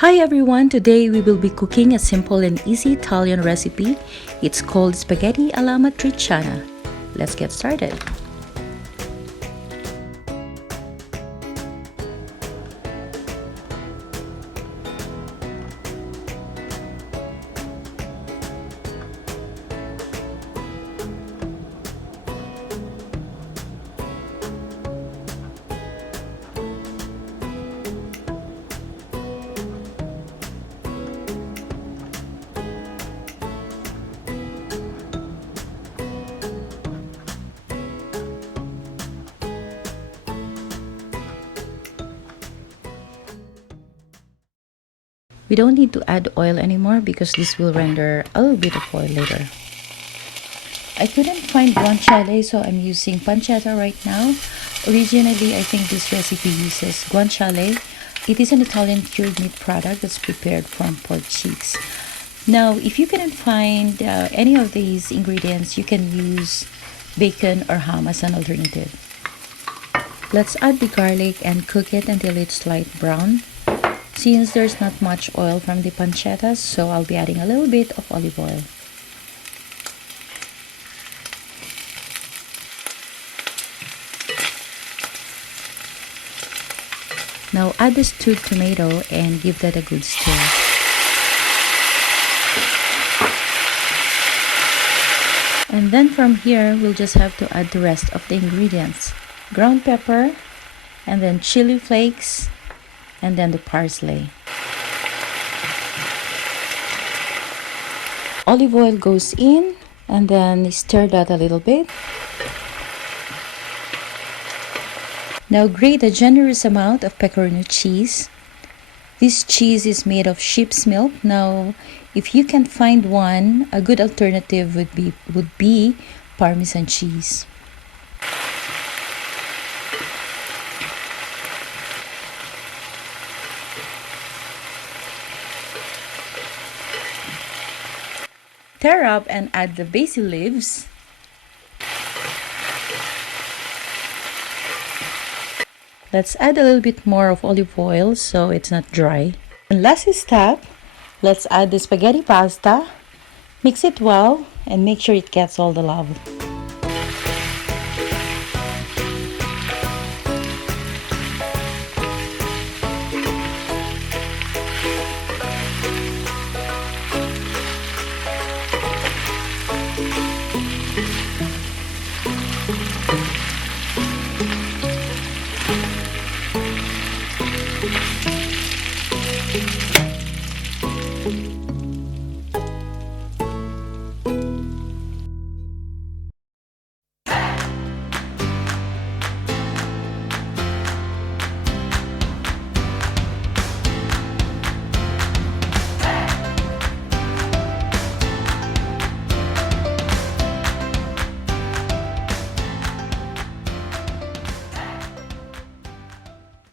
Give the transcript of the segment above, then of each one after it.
Hi everyone, today we will be cooking a simple and easy Italian recipe. It's called spaghetti alla Amatriciana. Let's get started. We don't need to add oil anymore because this will render a little bit of oil later. I couldn't find guanciale, so I'm using pancetta right now. Originally, I think this recipe uses guanciale. It is an Italian cured meat product that's prepared from pork cheeks. Now, if you couldn't find any of these ingredients, you can use bacon or ham as an alternative. Let's add the garlic and cook it until it's light brown. Since there's not much oil from the pancetta, so I'll be adding a little bit of olive oil. Now add the stewed tomato and give that a good stir. And then from here, we'll just have to add the rest of the ingredients. Ground pepper, and then chili flakes, and then the parsley. Olive oil goes in and then stir that a little bit. Now grate a generous amount of pecorino cheese. This cheese is made of sheep's milk. Now, if you can find one, a good alternative would be Parmesan cheese. Tear up and add the basil leaves. Let's add a little bit more of olive oil so it's not dry. And last step, let's add the spaghetti pasta. Mix it well and make sure it gets all the love.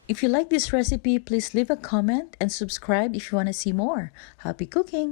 If you like this recipe, please leave a comment and subscribe if you want to see more. Happy cooking!